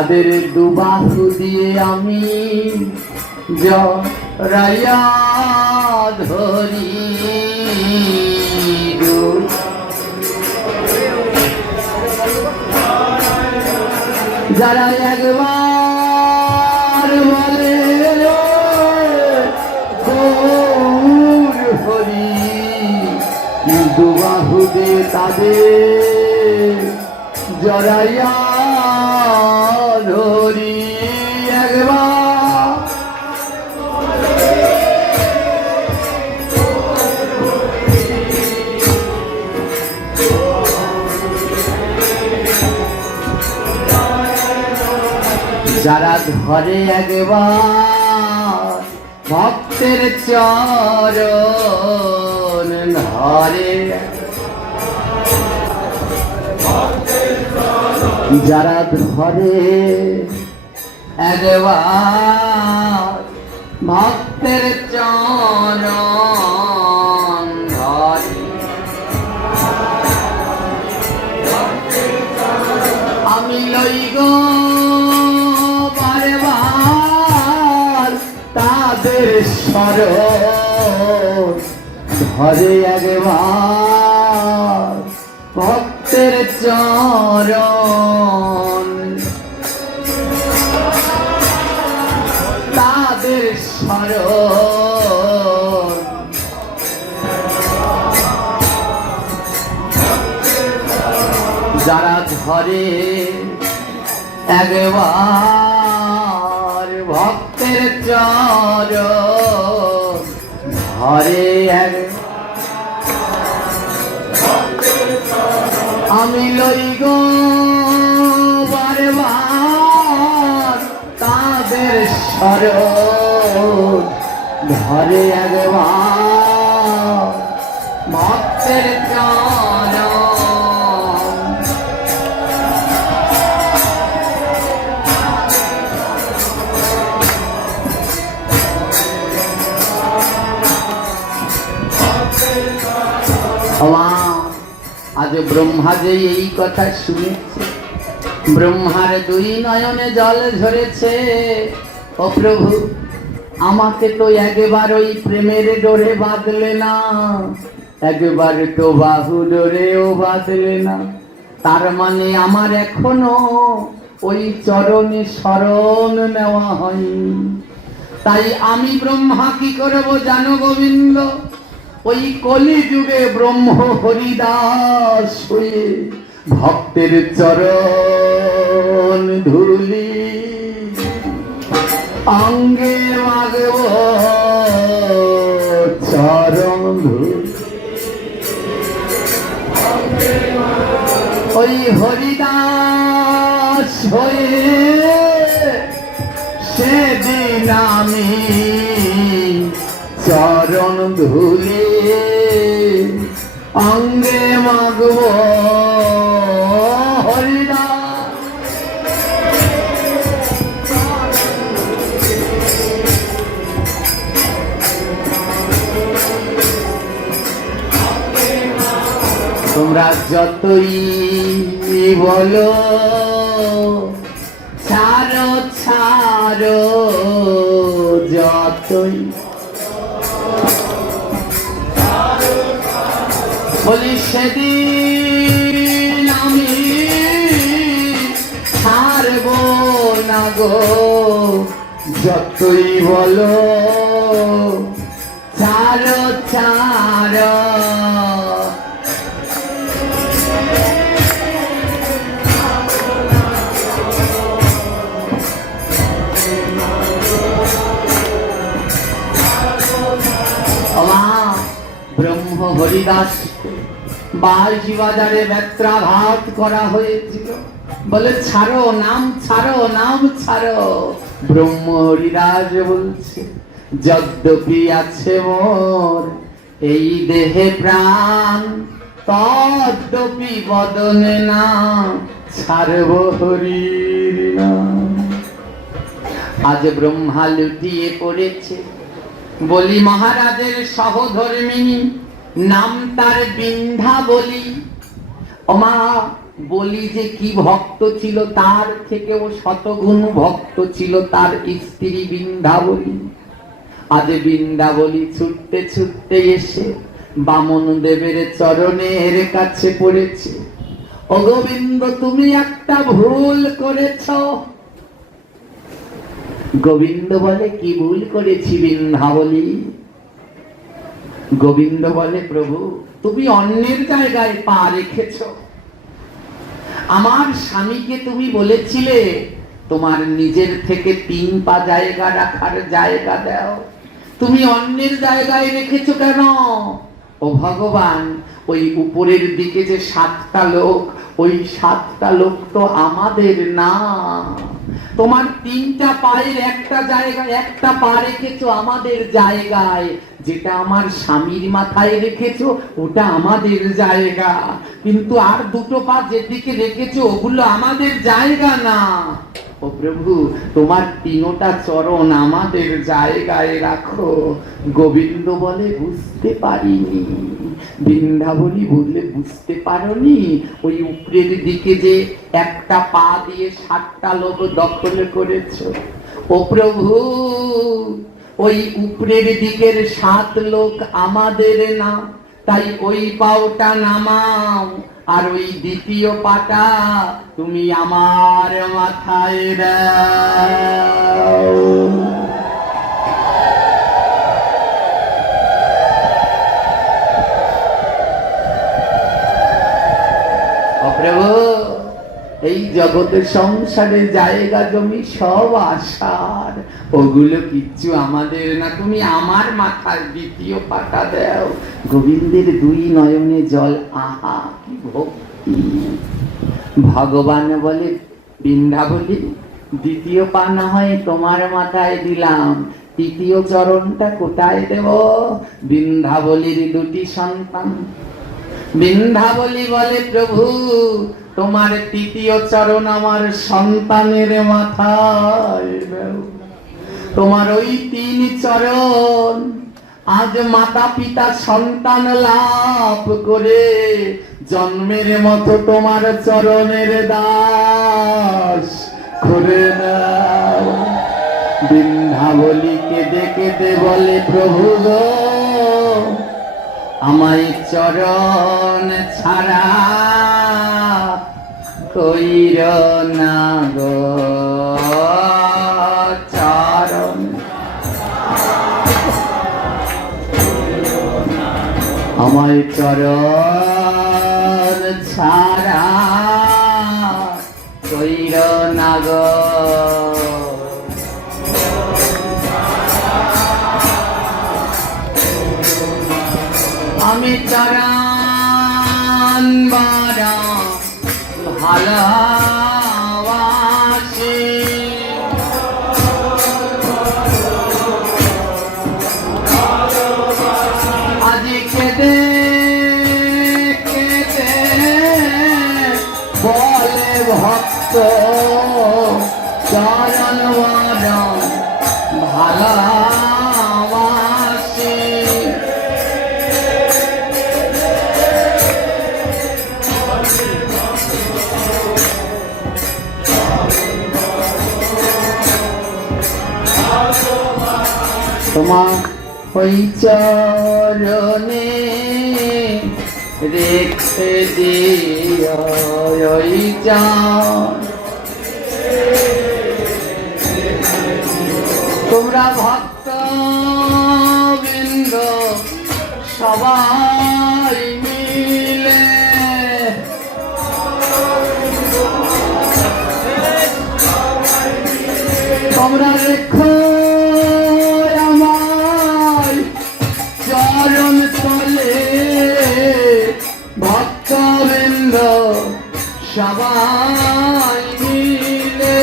তাদের দুবাহু দিয়ে আমি জড়াইয়া ধরি। যারা একবার বলে গৌর হরি, দুবাহু দিয়ে তাদের জড়াইয়া ধরি। একবার যারা ধরে একবার ভক্তের চরণ ধরে, যারা ধরে একবার ভক্তের চরণ ধরে, আমি লই গো বারবার তাদের শরণ ধরে একবার ভক্তের চরণ, তাদের শরণ। যারা ধরে একবার ভক্তের চরণ ধরে আমি লই গো বারবার তাদের শরণ ধরে একবার ভক্তের চরণ। আজ ব্রহ্মা যে এই কথা শুনেছে, ব্রহ্মার দুই নয়নে জল ঝরেছে। ও প্রভু, আমাকে তো একবার ওই প্রেমের ডোরে বাঁধলে না, একবার তো বাহু ডোরেও বাঁধলে না। তার মানে আমার এখনো ওই চরণে শরণ নেওয়া হয়নি। তাই আমি ব্রহ্মা কি করবো জানো গোবিন্দ? ওই কলি যুগে ব্রহ্ম হরিদাস হয়ে ভক্তের চরণ ধুলি অঙ্গে মাগব চরণ ধুলি। ওই হরিদাস হয়ে সেদিন আমি চরণ ধুলি অঙ্গে মাগব হরিদাস। তোমরা যতই বলো ছাড়ো ছাড়ো, যতই বলি সেদিন আমি ছাড়ব না গো। যতই বলো ছাড়ো ছাড়ো, ব্রহ্ম হরিদাস বালজি বাজারে বেত্রাঘাত করা হয়েছিল। বলে ছাড়ো নাম ছাড়ো, নাম ছাড়ো। ব্রহ্ম হরিদাস বলছে যদ্যপি আছে মোর এই দেহে প্রাণ, তদ্যপি বদনে না ছাড়ব হরির নাম। আজ ব্রহ্মা লুটিয়ে পড়েছে, বলি মহারাজের সহধর্মিনী, নাম তার বিন্ধ্যা বলি। ওমা বলি যে কি ভক্ত ছিল, তার থেকেও শতগুণ ভক্ত ছিল তার স্ত্রী বৃন্দাবলী। আজ বৃন্দাবলী ছুটতে ছুটতে এসে বামন দেবের চরণের কাছে পড়েছে। ও গোবিন্দ, তুমি একটা ভুল করেছ। গোবিন্দ বলে, কি ভুল করেছি বৃন্দাবলী? গোবিন্দ বলে, প্রভু তুমি অন্যের জায়গায় পা রেখেছ। আমার স্বামীকে তুমি বলেছিলে তোমার নিজের থেকে 3 পা জায়গা রাখার জায়গা দাও, তুমি অন্যের জায়গায় রেখেছো কেন? ও ভগবান, ওই উপরের দিকে যে 7টা লোক, ওই 7টা লোক তো আমাদের না। তোমার 3টা পায়ের একটা জায়গায় একটা পা রেখেছো আমাদের জায়গায়, যেটা আমার স্বামীর মাথায় রেখেছো ওটা আমাদের জায়গা, কিন্তু আর 2টো পা যেদিকে রেখেছো ওগুলো আমাদের জায়গা না। ও প্রভু, তোমার 3টা চরণ আমাদের জায়গায় রাখো। গোবিন্দ বলে, বুঝতে পারিনি। বৃন্দাবনী বললে, বুঝতে পারোনি? ওই উপরের দিকে যে একটা পা দিয়ে 7টা লোক দখল করেছো। ও প্রভু, ওই উপরের দিকের 7 লোক আমাদের না, তাই ওই পাওটা নামাও, আর ওই দ্বিতীয় পাটা তুমি আমার মাথায় দাও। প্রভু, এই জগতের সংসারে জায়গা জমি সব আসার, ওগুলো কিচ্ছু আমাদের না, তুমি আমার মাথার দ্বিতীয় পাটা দাও। গোবিন্দের 2 নয়নে জল, আহা কি ভক্তি! ভগবান বলে, বৃন্দাবলী দ্বিতীয় পা না হয় তোমার মাথায় দিলাম, তৃতীয় চরণটা কোথায় দেব? বৃন্দাবলীর 2টি সন্তান। বৃন্দাবলী বলে, প্রভু তোমার তৃতীয় চরণ আমার সন্তানের মাথায় দাও। তোমার ওই 3 চরণ আজ মাতা পিতা সন্তান লাভ করে জন্মের মতো তোমার চরণের দাস করে নাও। বৃন্দাবলীকে ডেকে বলে, প্রভু গো, আমায় চরণ ছাড়া কইর না গো চরণ। আমায় চরণ ছাড়া কইর না গো। আমি চরণ বড় ভালোবাসি, আজি কেঁদে কেঁদে বলে ভক্ত চরণ বড় ভালোবাসি। তোমার ওই চরণে রেখে দিও ওই চরণ। তোমরা ভক্ত বৃন্দ সবাই মিলে তোমরা রেখো সবাই মিলে।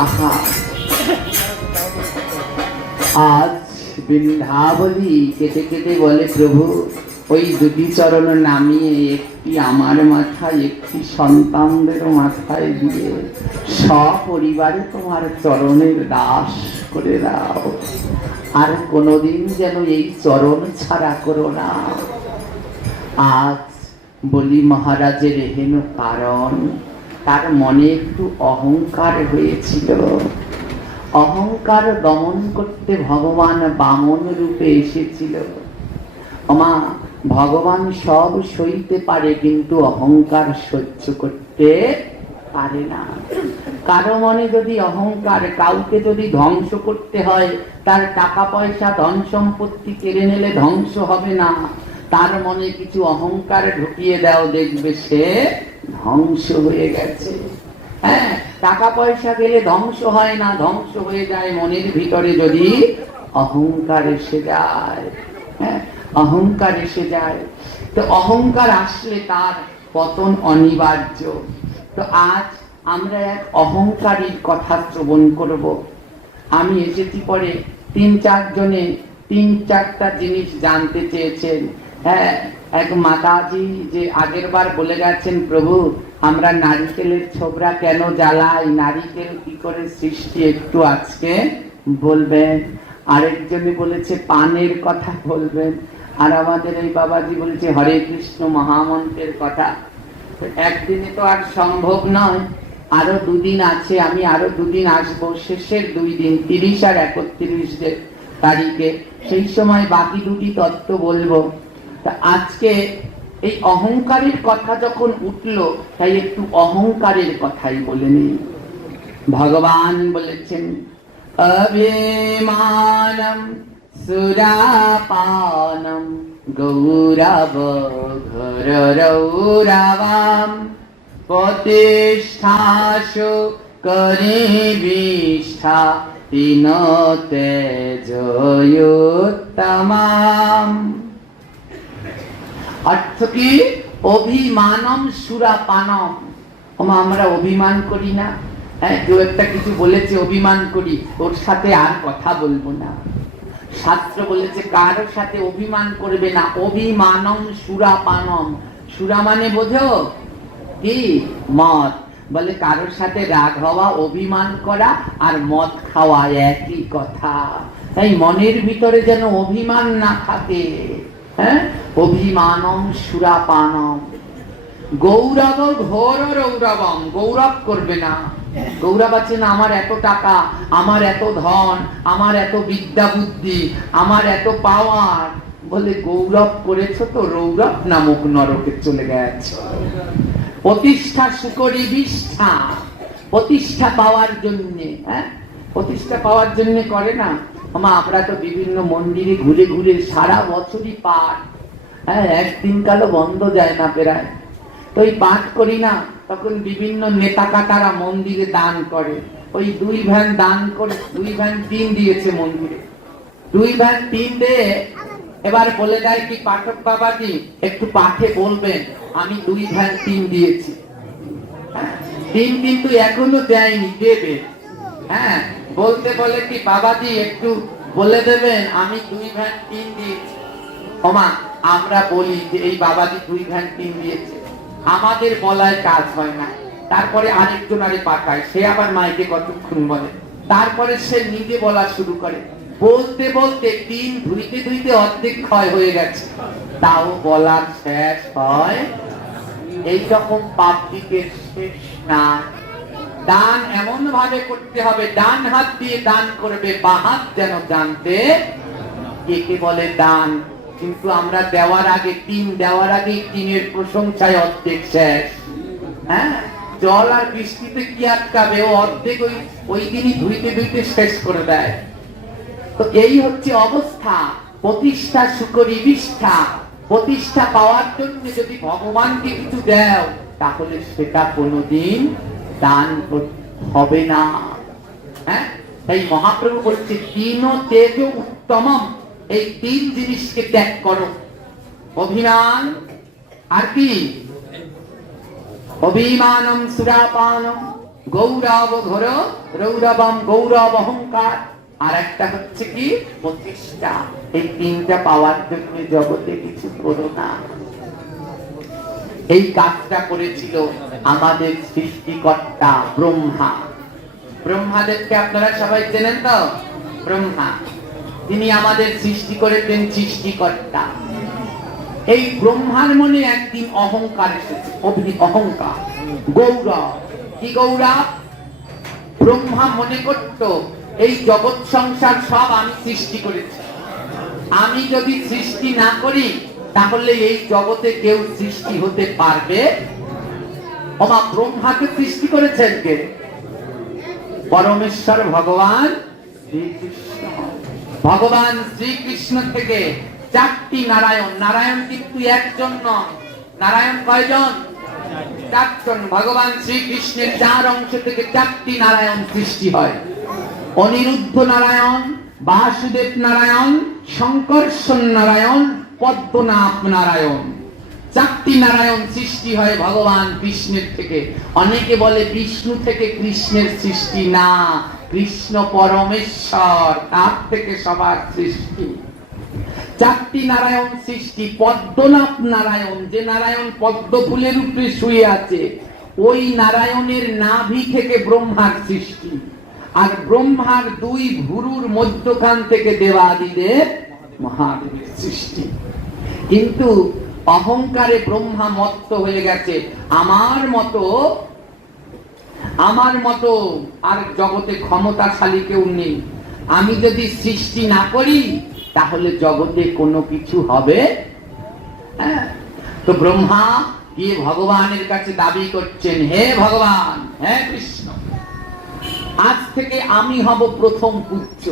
আহা, আজ বৃন্দাবলী কেটে কেটে বলে, প্রভু ওই দুটি চরণ নামিয়ে একটি আমার মাথায়, একটি সন্তানদের মাথায় দিয়ে সপরিবারে তোমার চরণের দাস করে দাও। আর কোনোদিন যেন এই চরণ ছাড়া করো না। আজ বলি মহারাজের হেন কারণ, তার মনে একটু অহংকার হয়েছিল। অহংকার দমন করতে ভগবান বামন রূপে এসেছিল। মা, ভগবান সব সইতে পারে, কিন্তু অহংকার সহ্য করতে পারে না। কারো মনে যদি অহংকার, কাউকে যদি ধ্বংস করতে হয়, তার টাকা পয়সা ধন সম্পত্তি কেড়ে নিলে ধ্বংস হবে না, তার মনে কিছু অহংকার ঢুকিয়ে দাও, দেখবে সে ধ্বংস হয়ে গেছে। হ্যাঁ, টাকা পয়সা গেলে ধ্বংস হয় না, ধ্বংস হয়ে যায় মনের ভিতরে যদি অহংকার এসে যায়। হ্যাঁ, অহংকার এসে যায়। তো অহংকার আসলে তার পতন অনিবার্য। তো আজ আমরা এক অহংকারীর কথা শ্রবণ করব। আমি এসেছি পরে ৩-৪ জনে ৩-৪টা জিনিস জানতে চেয়েছেন। হ্যাঁ, এক মাতাজি যে আগের বার বলে গেছেন, প্রভু আমরা নারিকেলের ছোবরা কেন জ্বালাই, নারিকেল কি করে সৃষ্টি, একটু আজকে বলবেন। আরেকজনে বলেছে পানের কথা বলবেন। আর আমাদের এই বাবাজি বলেছে হরে কৃষ্ণ মহামন্ত্রের কথা। একদিনে তো আর সম্ভব নয়, আরো 2 দিন আছে। আমি আরো 2 দিন আসবো, শেষের 2 দিন 30 আর 31 তারিখে। সেই সময় বাকি 2টি তত্ত্ব বলবো। তা আজকে এই অহংকারের কথা যখন উঠলো, তাই একটু অহংকারের কথাই বলে নিই। ভগবান বলেছেন অভিমানম সুরাপানম গৌরব ঘররৌরবাম প্রতিষ্ঠাসু করিবিষ্ঠা তিন তেজয়োত্তমাম। অর্থ কি? অভিমানম সুরাপানম। আমরা অভিমান করি না? হ্যাঁ, কেউ একটা কিছু বলেছে অভিমান করি, ওর সাথে আর কথা বলবো না। শাস্ত্র বলেছে কারো সাথে অভিমান করবে না। অভিমানম সুরাপানম। সুরা মানে বোঝো কি? মদ। বলে কারোর সাথে রাগ হওয়া, অভিমান করা আর মদ খাওয়া একই কথা। তাই মনের ভিতরে যেন অভিমান না থাকে। হ্যাঁ, অভিমানম সুরাপানম। গৌরব ঘোর রৌরবম। গৌরব করবে না। গৌরব আছে না, আমার এত টাকা, আমার এত ধন, আমার এত বিদ্যা বুদ্ধি, আমার এত পাওয়ার। বলে গৌরব করেছ তো রৌরব নামক নরকে চলে গেছে। প্রতিষ্ঠা সুকরি বিষ্ঠা। প্রতিষ্ঠা পাওয়ার জন্য, হ্যাঁ, প্রতিষ্ঠা পাওয়ার জন্য করে না। আমরা তো বিভিন্ন মন্দিরে ঘুরে ঘুরে সারা বছরই পাঠ। হ্যাঁ, একদিন কালো বন্ধ যায় না প্রায়। তো এই পাঠ করি না, তখন বিভিন্ন নেতা কাটারা মন্দিরে দান করে। ওই 2 ভ্যান দান করে, 2 ভ্যান টিন দিয়েছে মন্দিরে। 2 ভ্যান টিন দিয়ে এবার বলে দেয় কি, পাঠক বাবাজি একটু পাঠে বলবেন আমি 2 ভ্যান টিন দিয়েছি। টিন কিন্তু এখনো দেয়নি, দেবে। হ্যাঁ, বলতে বলে কি বাবাজি একটু বলে দেবেন আমি 2 ভ্যান টিন দিয়েছি। আমরা বলি যে এই বাবাজি 2 ভ্যান টিন দিয়েছে, আমাদের বলায় কাজ হয় না। তারপরে আরেকজন আরে পাঠায়, সে আবার মাইকে কতক্ষণ বলে, তারপরে সে নিজে বলা শুরু করে। বলতে বলতে টিন ধুইতে ধুইতে অর্ধেক ক্ষয় হয়ে গেছে, তাও বলার শেষ হয়। এইরকম পাবলিকের শেষ না। দান এমন ভাবে করতে হবে, ডান হাত দিয়ে দান করবে, বাঁ হাত যেন জানতে। একে বলে দান। কিন্তু আমরা দেওয়ার আগে, টিন দেওয়ার আগে টিনের প্রশংসায় অর্ধেক শেষ। হ্যাঁ, জল আর বৃষ্টিতে কি আটকাবে, ও অর্ধেক ওই দিনই ধুইতে ধুইতে শেষ করে দেয়। তো এই হচ্ছে অবস্থা। প্রতিষ্ঠা সুকরি বিষ্ঠা। প্রতিষ্ঠা পাওয়ার জন্য যদি ভগবানকে কিছু দাও, তাহলে সেটা কোনোদিন দান হবে না। হ্যাঁ, তাই মহাপ্রভু বলছে তিন তেজ উত্তমম। এই 3 জিনিসকে ত্যাগ করো। অভিমান আর কি? অভিমানম সুরাপানম গৌরব ঘোর রৌরবম। গৌরব অহংকার, আর একটা হচ্ছে কি প্রতিষ্ঠা। এই তিনটা পাওয়ার জন্য জগতে কিছু করো না। এই কাজটা করেছিল আমাদের সৃষ্টিকর্তা ব্রহ্মা। ব্রহ্মাদেবকে আপনারা সবাই চেনেন তো? ব্রহ্মা, তিনি আমাদের সৃষ্টি করেছেন, সৃষ্টিকর্তা। এই ব্রহ্মার মনে একদিন অহংকার এসেছে, অহংকার, গৌরব। কি গৌরব? ব্রহ্মা মনে করত এই জগৎ সংসার সব আমি সৃষ্টি করেছি, আমি যদি সৃষ্টি না করি তাহলে এই জগতে কেউ সৃষ্টি হতে পারবে? ওমা, ব্রহ্মাকে সৃষ্টি করেছেন কে? পরমেশ্বর ভগবান শ্রীকৃষ্ণ। ভগবান শ্রীকৃষ্ণ থেকে চারটি নারায়ণ। নারায়ণ কিন্তু একজন নয়, নারায়ণ কয়জন? চারজন। ভগবান শ্রীকৃষ্ণের চার অংশ থেকে চারটি নারায়ণ সৃষ্টি হয়। অনিরুদ্ধ নারায়ণ, বাসুদেব নারায়ণ, শঙ্কর্ষণ নারায়ণ, পদ্মনাভ নারায়ণ। চারটি নারায়ণ সৃষ্টি হয় ভগবান কৃষ্ণের থেকে। অনেকে বলে বিষ্ণু থেকে কৃষ্ণের সৃষ্টি, না, কৃষ্ণ পরমেশ্বর, তার থেকে সবার সৃষ্টি। চারটি নারায়ণ সৃষ্টি। পদ্মনাভ নারায়ণ, যে নারায়ণ পদ্ম ফুলের উপরে শুয়ে আছে, ওই নারায়ণের নাভি থেকে ব্রহ্মার সৃষ্টি। আর ব্রহ্মার দুই ভুরুর মধ্যখান থেকে দেবাদিদেব মহাদেবের সৃষ্টি। কিন্তু অহংকারে ব্রহ্মা মত্ত হয়ে গেছে, আমার মতো আর জগতে ক্ষমতাশালী কেউ নেই। আমি যদি সৃষ্টি না করি তাহলে জগতে কোনো কিছু হবে? তো ব্রহ্মা গিয়ে ভগবানের কাছে দাবি করছেন, হে ভগবান, হে কৃষ্ণ, আজ থেকে আমি হব প্রথম পূজ্য,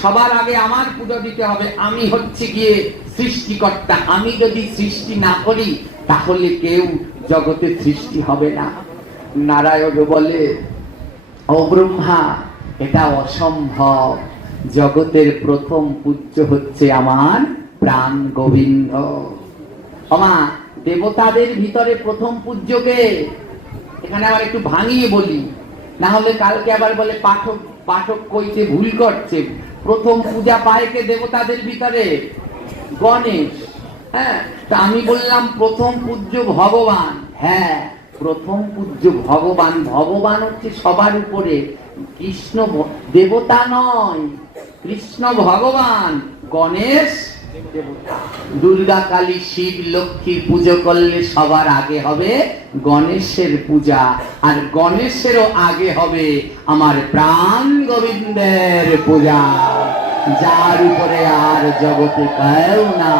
সবার আগে আমার পূজা দিতে হবে। আমি হচ্ছে গিয়ে সৃষ্টিকর্তা, আমি যদি সৃষ্টি না করি তাহলে কেউ জগতে সৃষ্টি হবে না। নারায়ণ বলে, ও ব্রহ্মা, এটা অসম্ভব। জগতের প্রথম পূজ্য হচ্ছে আমার প্রাণ গোবিন্দ। আমা, দেবতাদের ভিতরে প্রথম পূজ্যকে, এখানে আবার একটু ভাঙিয়ে বলি, না হলে কালকে আবার বলে পাঠক কইতে ভুল করছে। প্রথম পূজা পায় কে দেবতাদের ভিতরে? গণেশ। হ্যাঁ, তা আমি বললাম প্রথম পূজ্য ভগবান। হ্যাঁ, প্রথম পূজ্য ভগবান। ভগবান হচ্ছে সবার উপরে, কৃষ্ণ দেবতা নয়, কৃষ্ণ ভগবান, গণেশ দেবতা। দুর্গা, কালী, শিব, লক্ষ্মীর পুজো করলে সবার আগে হবে গণেশের পূজা, আর গণেশেরও আগে হবে আমার প্রাণ গোবিন্দের পূজা, যার উপরে আর জগতে কেউ না।